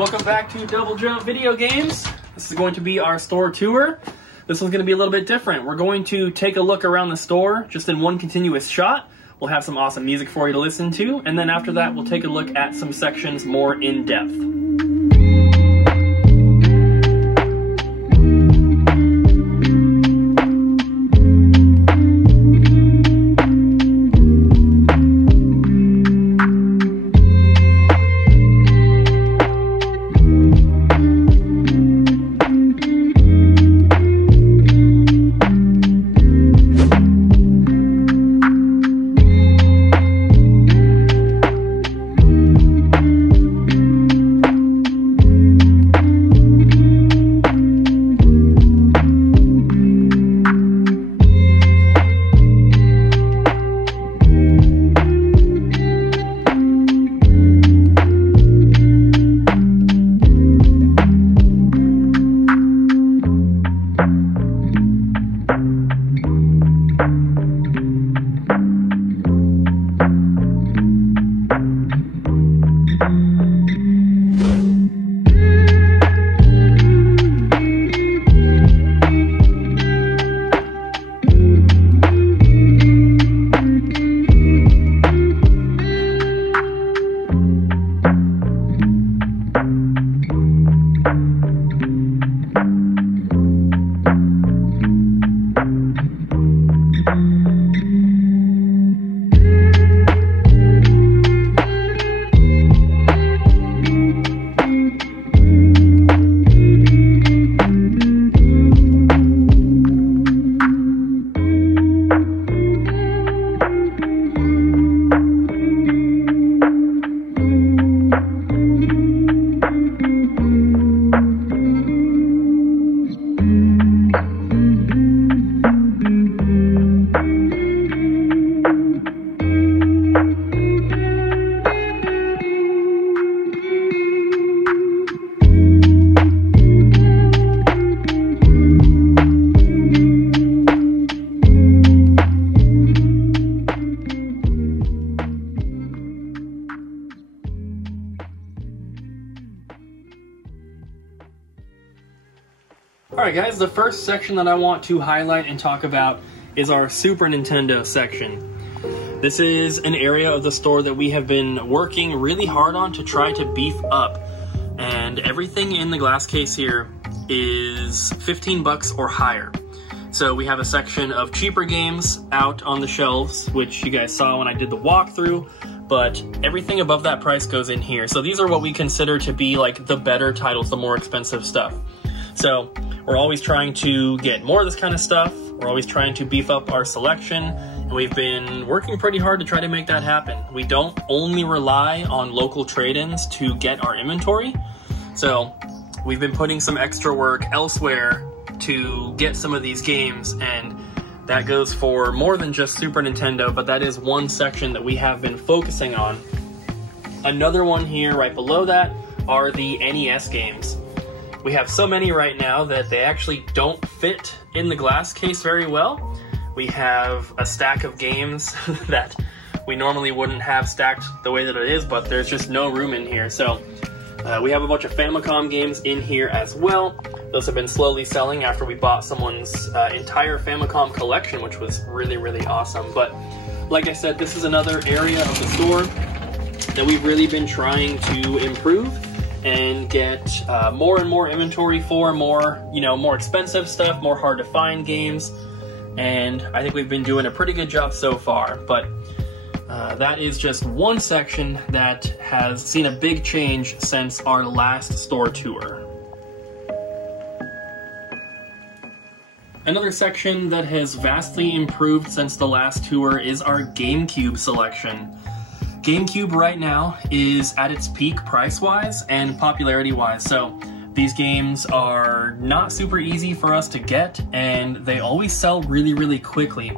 Welcome back to Double Jump Video Games. This is going to be our store tour. This one's going to be a little bit different. We're going to take a look around the store just in one continuous shot. We'll have some awesome music for you to listen to, and then after that we'll take a look at some sections more in depth. Alright guys, the first section that I want to highlight and talk about is our Super Nintendo section. This is an area of the store that we have been working really hard on to try to beef up. And everything in the glass case here is 15 bucks or higher. So we have a section of cheaper games out on the shelves, which you guys saw when I did the walkthrough, but everything above that price goes in here. So these are what we consider to be like the better titles, the more expensive stuff. So we're always trying to get more of this kind of stuff. We're always trying to beef up our selection, and we've been working pretty hard to try to make that happen. We don't only rely on local trade-ins to get our inventory. So we've been putting some extra work elsewhere to get some of these games, and that goes for more than just Super Nintendo, but that is one section that we have been focusing on. Another one here right below that are the NES games. We have so many right now that they actually don't fit in the glass case very well. We have a stack of games that we normally wouldn't have stacked the way that it is, but there's just no room in here. So we have a bunch of Famicom games in here as well. Those have been slowly selling after we bought someone's entire Famicom collection, which was really, really awesome. But like I said, this is another area of the store that we've really been trying to improve and get more and more inventory for, more expensive stuff, more hard to find games, and I think we've been doing a pretty good job so far. But that is just one section that has seen a big change since our last store tour. Another section that has vastly improved since the last tour is our Gamecube selection. Gamecube right now is at its peak price-wise and popularity-wise, so these games are not super easy for us to get, and they always sell really, really quickly.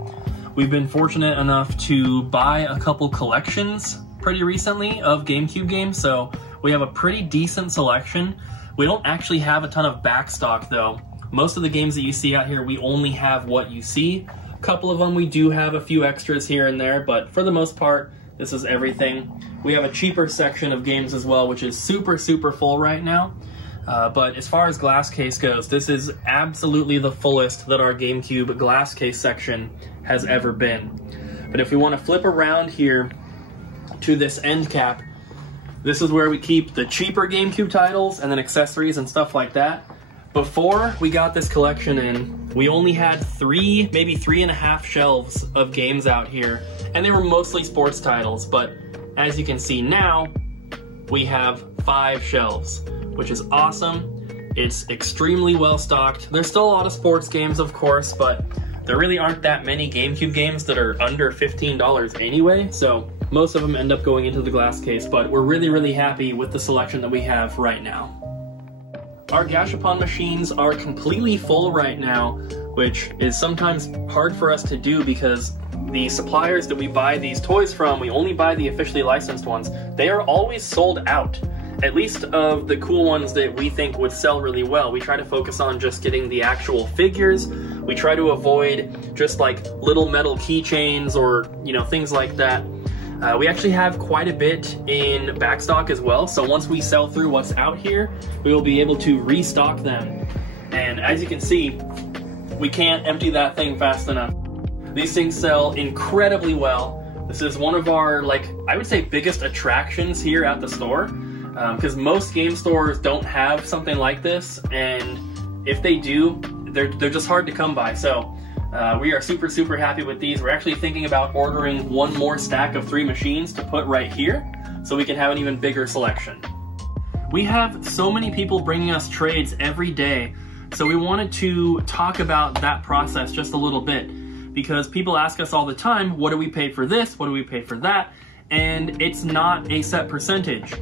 We've been fortunate enough to buy a couple collections pretty recently of Gamecube games, so we have a pretty decent selection. We don't actually have a ton of backstock though. Most of the games that you see out here, we only have what you see. A couple of them we do have a few extras here and there, but for the most part, This is everything. We have a cheaper section of games as well, which is super full right now. But as far as glass case goes, this is absolutely the fullest that our GameCube glass case section has ever been. But if we want to flip around here to this end cap, this is where we keep the cheaper GameCube titles and then accessories and stuff like that. Before we got this collection in, we only had maybe 3.5 shelves of games out here, and they were mostly sports titles, but as you can see now, we have 5 shelves, which is awesome. It's extremely well stocked. There's still a lot of sports games, of course, but there really aren't that many GameCube games that are under $15 anyway, so most of them end up going into the glass case, but we're really happy with the selection that we have right now. Our Gashapon machines are completely full right now, which is sometimes hard for us to do because the suppliers that we buy these toys from, we only buy the officially licensed ones. They are always sold out, at least of the cool ones that we think would sell really well. We try to focus on just getting the actual figures. We try to avoid just like little metal keychains or, you know, things like that. We actually have quite a bit in backstock as well, so once we sell through what's out here, we will be able to restock them. And as you can see, we can't empty that thing fast enough. These things sell incredibly well. This is one of our, like, I would say biggest attractions here at the store, because most game stores don't have something like this, and if they do, they're just hard to come by. So we are super happy with these. We're actually thinking about ordering one more stack of 3 machines to put right here so we can have an even bigger selection. We have so many people bringing us trades every day, so we wanted to talk about that process just a little bit, because people ask us all the time, what do we pay for this, what do we pay for that, and it's not a set percentage.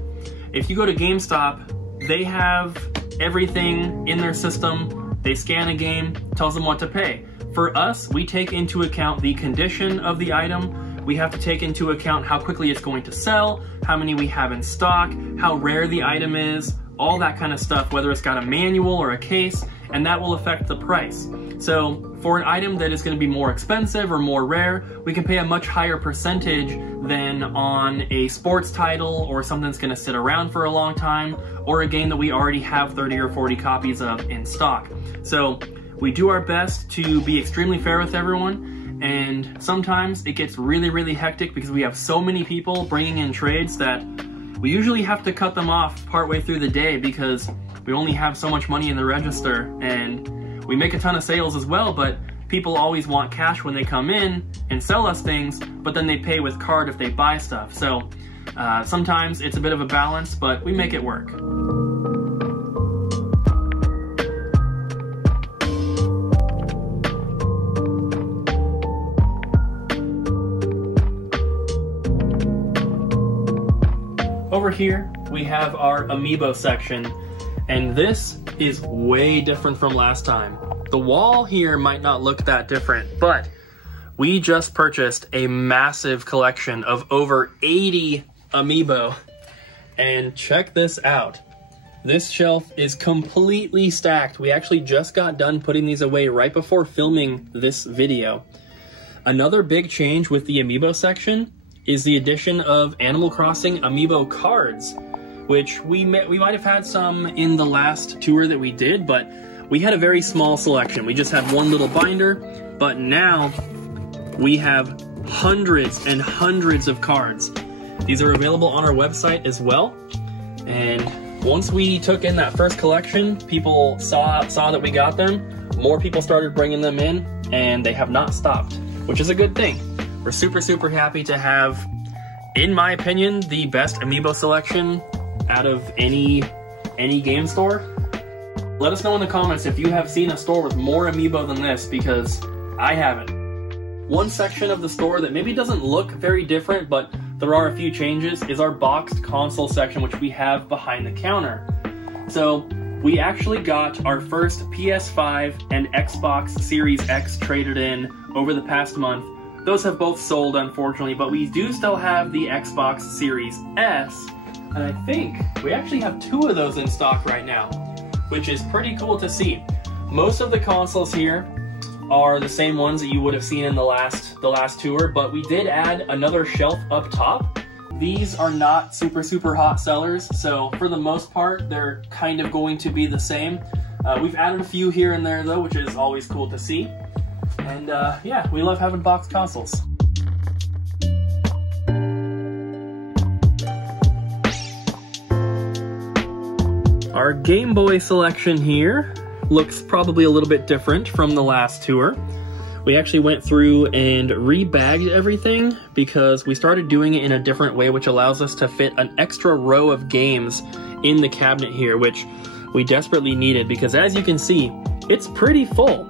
If you go to GameStop, they have everything in their system. They scan a game, tells them what to pay. For us, we take into account the condition of the item. We have to take into account how quickly it's going to sell, how many we have in stock, how rare the item is, all that kind of stuff, whether it's got a manual or a case, and that will affect the price. So for an item that is going to be more expensive or more rare, we can pay a much higher percentage than on a sports title or something that's going to sit around for a long time, or a game that we already have 30 or 40 copies of in stock. So we do our best to be extremely fair with everyone, and sometimes it gets really hectic because we have so many people bringing in trades that we usually have to cut them off partway through the day because we only have so much money in the register, and we make a ton of sales as well, but people always want cash when they come in and sell us things, but then they pay with card if they buy stuff. So sometimes it's a bit of a balance, but we make it work. Over here, we have our Amiibo section, and this is way different from last time. The wall here might not look that different, but we just purchased a massive collection of over 80 Amiibo, and check this out. This shelf is completely stacked. We actually just got done putting these away right before filming this video. Another big change with the Amiibo section is the addition of Animal Crossing Amiibo cards, which we might have had some in the last tour that we did, but we had a very small selection. We just had one little binder, but now we have hundreds and hundreds of cards. These are available on our website as well, and once we took in that first collection, people saw that we got them, more people started bringing them in, and they have not stopped, which is a good thing. We're super happy to have, in my opinion, the best Amiibo selection out of any game store. Let us know in the comments if you have seen a store with more Amiibo than this, because I haven't. One section of the store that maybe doesn't look very different, but there are a few changes, is our boxed console section, which we have behind the counter. So we actually got our first PS5 and Xbox Series X traded in over the past month. Those have both sold, unfortunately, but we do still have the Xbox Series S, and I think we actually have 2 of those in stock right now, which is pretty cool to see. Most of the consoles here are the same ones that you would have seen in the last tour, but we did add another shelf up top. These are not super hot sellers, so for the most part, they're kind of going to be the same. We've added a few here and there though, which is always cool to see. And yeah, we love having boxed consoles. Our Game Boy selection here looks probably a little bit different from the last tour. We actually went through and rebagged everything because we started doing it in a different way, which allows us to fit an extra row of games in the cabinet here, which we desperately needed because as you can see, it's pretty full.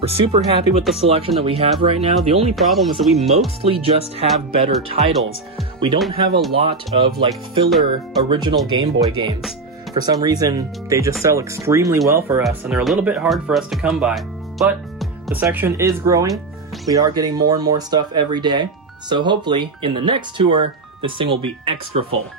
We're super happy with the selection that we have right now. The only problem is that we mostly just have better titles. We don't have a lot of like filler original Game Boy games. For some reason, they just sell extremely well for us and they're a little bit hard for us to come by. But the section is growing. We are getting more and more stuff every day. So hopefully, in the next tour, this thing will be extra full.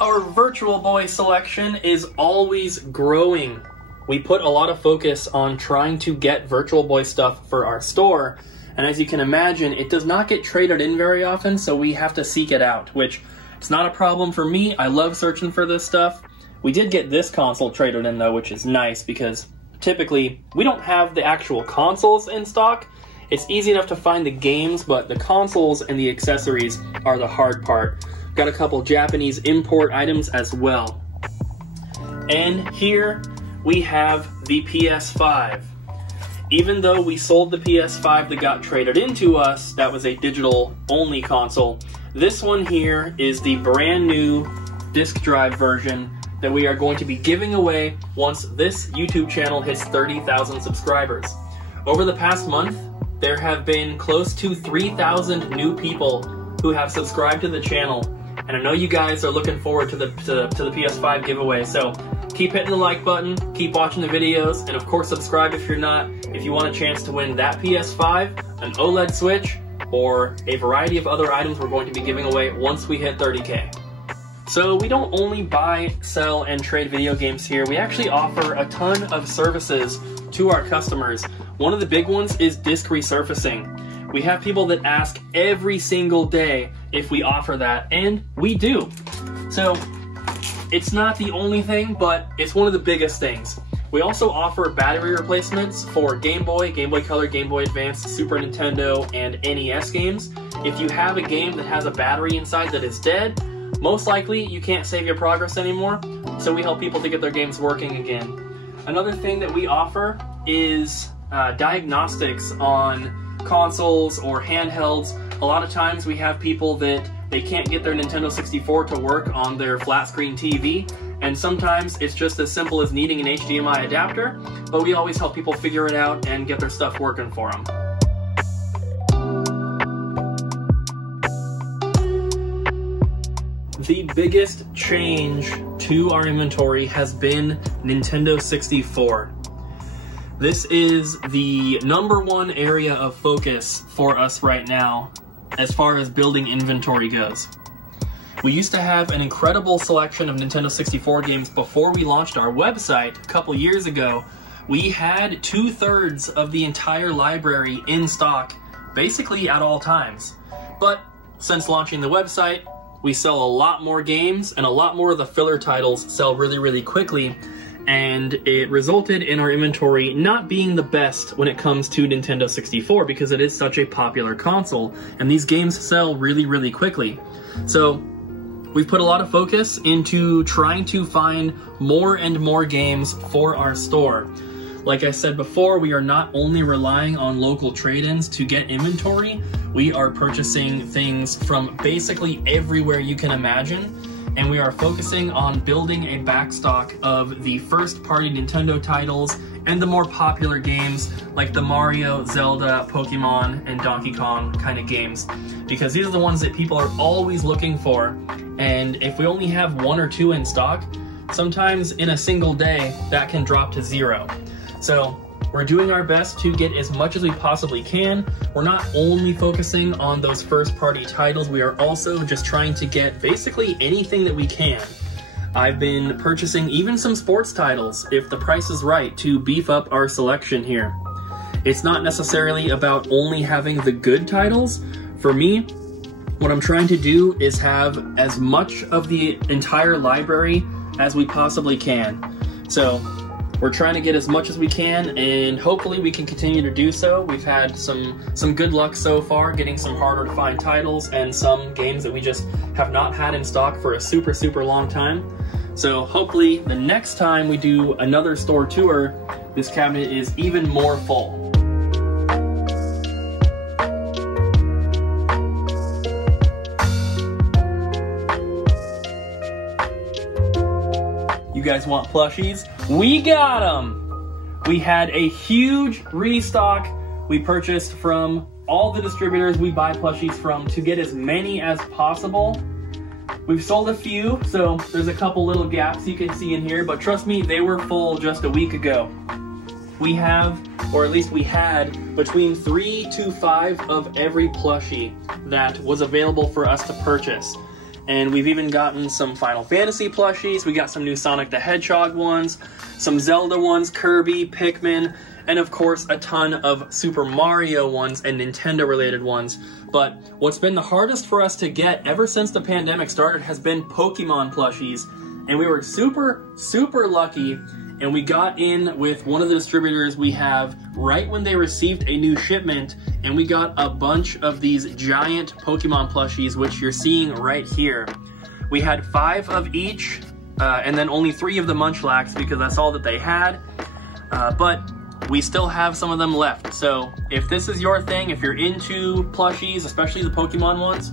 Our Virtual Boy selection is always growing. We put a lot of focus on trying to get Virtual Boy stuff for our store. And as you can imagine, it does not get traded in very often, so we have to seek it out, which it's not a problem for me. I love searching for this stuff. We did get this console traded in though, which is nice because typically we don't have the actual consoles in stock. It's easy enough to find the games, but the consoles and the accessories are the hard part. Got a couple Japanese import items as well. And here we have the PS5. Even though we sold the PS5 that got traded into us, that was a digital only console, this one here is the brand new disk drive version that we are going to be giving away once this YouTube channel hits 30,000 subscribers. Over the past month, there have been close to 3,000 new people who have subscribed to the channel, and I know you guys are looking forward to the PS5 giveaway, so keep hitting the like button, keep watching the videos, and of course subscribe if you're not, if you want a chance to win that PS5, an OLED Switch, or a variety of other items we're going to be giving away once we hit 30K. So we don't only buy, sell, and trade video games here, we actually offer a ton of services to our customers. One of the big ones is disc resurfacing. We have people that ask every single day if we offer that, and we do. So it's not the only thing, but it's one of the biggest things. We also offer battery replacements for Game Boy, Game Boy Color, Game Boy Advance, Super Nintendo, and NES games. If you have a game that has a battery inside that is dead, most likely you can't save your progress anymore, so we help people to get their games working again. Another thing that we offer is diagnostics on consoles or handhelds. A lot of times we have people that they can't get their Nintendo 64 to work on their flat screen TV, and sometimes it's just as simple as needing an HDMI adapter, but we always help people figure it out and get their stuff working for them. The biggest change to our inventory has been Nintendo 64. This is the #1 area of focus for us right now as far as building inventory goes. We used to have an incredible selection of Nintendo 64 games before we launched our website a couple years ago. We had 2/3 of the entire library in stock, basically at all times. But since launching the website, we sell a lot more games, and a lot more of the filler titles sell really quickly, and it resulted in our inventory not being the best when it comes to Nintendo 64 because it is such a popular console, and these games sell really quickly. So we've put a lot of focus into trying to find more and more games for our store. Like I said before, we are not only relying on local trade-ins to get inventory, we are purchasing things from basically everywhere you can imagine, and we are focusing on building a backstock of the first-party Nintendo titles and the more popular games like the Mario, Zelda, Pokemon, and Donkey Kong kind of games, because these are the ones that people are always looking for, and if we only have 1 or 2 in stock, sometimes in a single day that can drop to 0. So we're doing our best to get as much as we possibly can. We're not only focusing on those first-party titles, we are also just trying to get basically anything that we can. I've been purchasing even some sports titles, if the price is right, to beef up our selection here. It's not necessarily about only having the good titles. For me, what I'm trying to do is have as much of the entire library as we possibly can. So we're trying to get as much as we can, and hopefully we can continue to do so. We've had some good luck so far getting some harder to find titles and some games that we just have not had in stock for a super long time. So hopefully the next time we do another store tour, this cabinet is even more full. You guys want plushies? We got them! We had a huge restock. We purchased from all the distributors we buy plushies from to get as many as possible. We've sold a few, so there's a couple little gaps you can see in here, but trust me, they were full just a week ago. We have, or at least we had, between 3 to 5 of every plushie that was available for us to purchase. And we've even gotten some Final Fantasy plushies, we got some new Sonic the Hedgehog ones, some Zelda ones, Kirby, Pikmin, and of course a ton of Super Mario ones and Nintendo related ones. But what's been the hardest for us to get ever since the pandemic started has been Pokemon plushies. And we were super lucky, and we got in with one of the distributors we have right when they received a new shipment, and we got a bunch of these giant Pokemon plushies, which you're seeing right here. We had 5 of each, and then only 3 of the Munchlax because that's all that they had. But we still have some of them left. So if this is your thing, if you're into plushies, especially the Pokemon ones,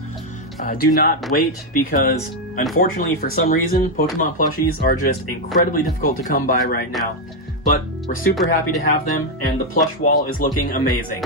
do not wait, because unfortunately for some reason, Pokemon plushies are just incredibly difficult to come by right now. But we're super happy to have them, and the plush wall is looking amazing.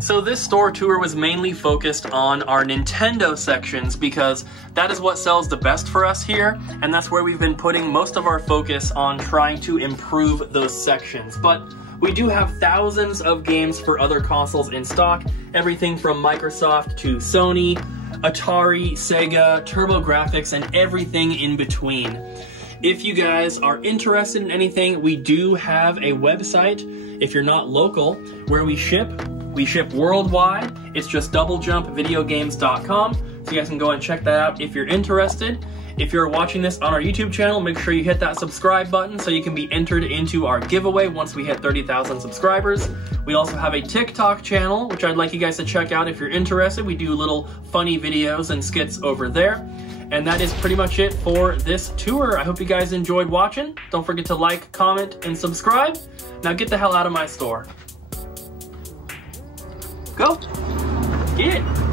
So this store tour was mainly focused on our Nintendo sections because that is what sells the best for us here, and that's where we've been putting most of our focus on trying to improve those sections. But we do have thousands of games for other consoles in stock, everything from Microsoft to Sony, Atari, Sega, TurboGrafx, and everything in between. If you guys are interested in anything, we do have a website, if you're not local, where we ship. We ship worldwide. It's just doublejumpvideogames.com, so you guys can go and check that out if you're interested. If you're watching this on our YouTube channel, make sure you hit that subscribe button so you can be entered into our giveaway once we hit 30,000 subscribers. We also have a TikTok channel, which I'd like you guys to check out if you're interested. We do little funny videos and skits over there. And that is pretty much it for this tour. I hope you guys enjoyed watching. Don't forget to like, comment, and subscribe. Now get the hell out of my store. Go. Get it.